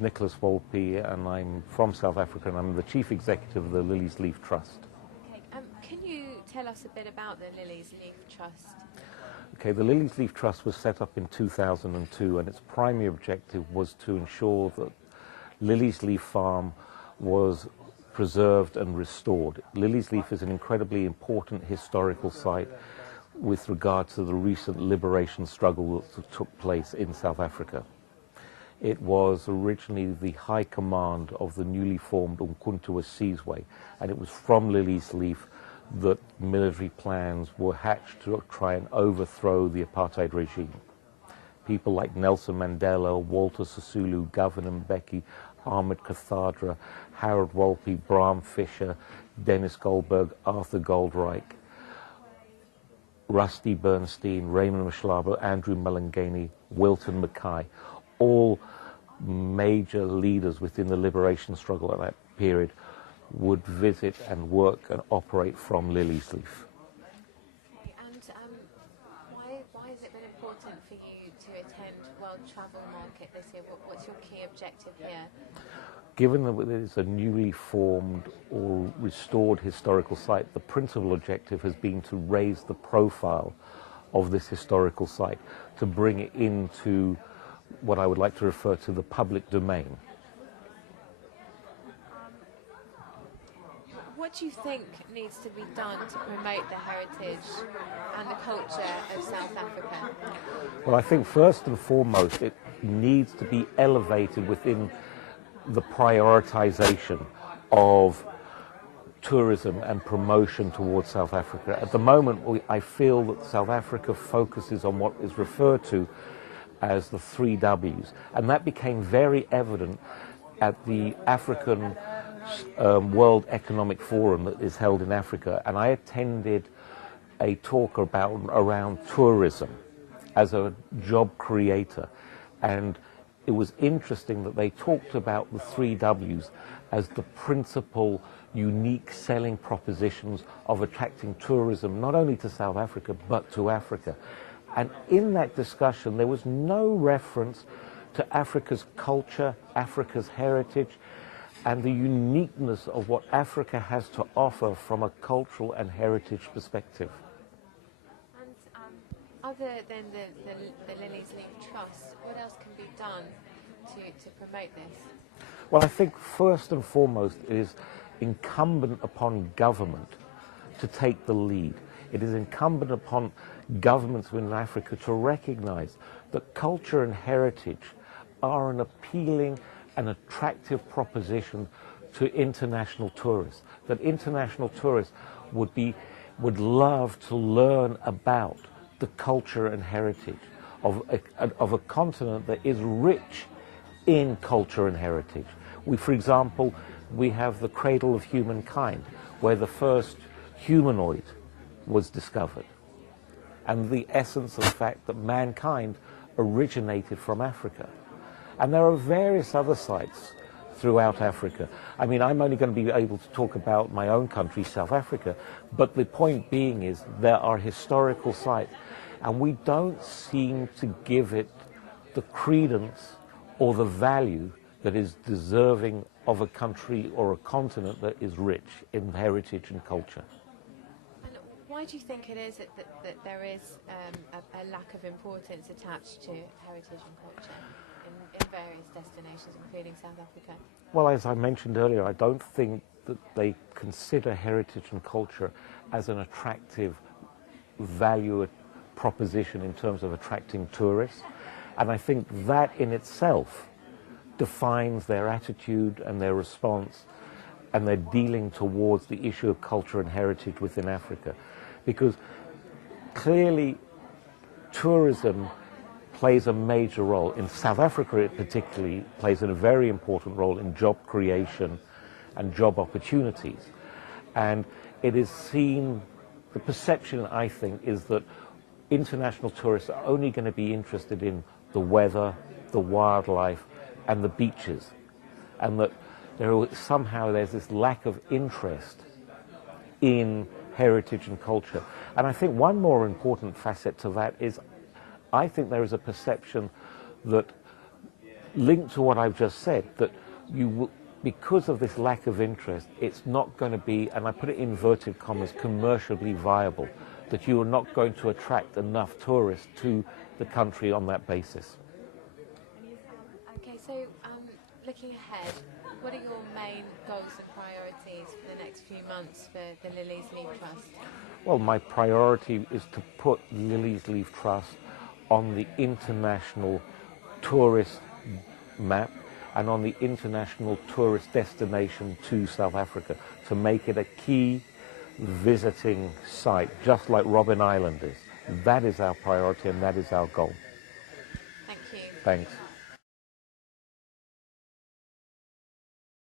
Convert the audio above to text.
Nicholas Wolpe, and I'm from South Africa, and I'm the chief executive of the Liliesleaf Trust. Okay, can you tell us a bit about the Liliesleaf Trust? Okay, the Liliesleaf Trust was set up in 2002, and its primary objective was to ensure that Liliesleaf Farm was preserved and restored. Liliesleaf is an incredibly important historical site with regard to the recent liberation struggle that took place in South Africa. It was originally the high command of the newly formed Umkhonto Sizwe, and it was from Liliesleaf that military plans were hatched to try and overthrow the apartheid regime. People like Nelson Mandela, Walter Sisulu, Govan Mbeki, Ahmed Kathadra, Harold Wolpe, Bram Fischer, Dennis Goldberg, Arthur Goldreich, Rusty Bernstein, Raymond Mhlaba, Andrew Malengeni, Wilton Mackay, all major leaders within the liberation struggle at that period would visit and work and operate from Liliesleaf. Okay, and why has it been important for you to attend World Travel Market this year? What's your key objective here? Given that it is a newly formed or restored historical site, the principal objective has been to raise the profile of this historical site, to bring it into what I would like to refer to the public domain. What do you think needs to be done to promote the heritage and the culture of South Africa? Well, I think first and foremost it needs to be elevated within the prioritization of tourism and promotion towards South Africa. At the moment, I feel that South Africa focuses on what is referred to as the 3 Ws, and that became very evident at the African World Economic Forum that is held in Africa, and I attended a talk around tourism as a job creator, and it was interesting that they talked about the 3 Ws as the principal unique selling propositions of attracting tourism not only to South Africa but to Africa. And in that discussion there was no reference to Africa's culture, Africa's heritage, and the uniqueness of what Africa has to offer from a cultural and heritage perspective. And other than the Liliesleaf Trust, what else can be done to promote this? Well, I think first and foremost it is incumbent upon government to take the lead. It is incumbent upon governments in Africa to recognize that culture and heritage are an appealing and attractive proposition to international tourists, that international tourists would love to learn about the culture and heritage of a continent that is rich in culture and heritage. For example, we have the cradle of humankind, where the first humanoid was discovered, and the essence of the fact that mankind originated from Africa. And there are various other sites throughout Africa. I mean, I'm only going to be able to talk about my own country, South Africa, but the point being is there are historical sites, and we don't seem to give it the credence or the value that is deserving of a country or a continent that is rich in heritage and culture. And why do you think it is that there is a lack of importance attached to heritage and culture in various destinations, including South Africa? Well, as I mentioned earlier, I don't think that they consider heritage and culture as an attractive value proposition in terms of attracting tourists. And I think that in itself defines their attitude and their response and their dealing towards the issue of culture and heritage within Africa. Because clearly tourism plays a major role. In South Africa it particularly plays a very important role in job creation and job opportunities. And it is seen, the perception I think is that international tourists are only going to be interested in the weather, the wildlife and the beaches, and that somehow there's this lack of interest in heritage and culture. And I think one more important facet to that is I think there is a perception that linked to what I've just said, that you will, because of this lack of interest, it's not going to be, and I put it in inverted commas, commercially viable, that you are not going to attract enough tourists to the country on that basis. Okay, so looking ahead, what are your main goals and priorities for the next few months for the Liliesleaf Trust? Well, my priority is to put Liliesleaf Trust on the international tourist map and on the international tourist destination to South Africa, to make it a key visiting site, just like Robben Island is. That is our priority and that is our goal. Thank you. Thanks.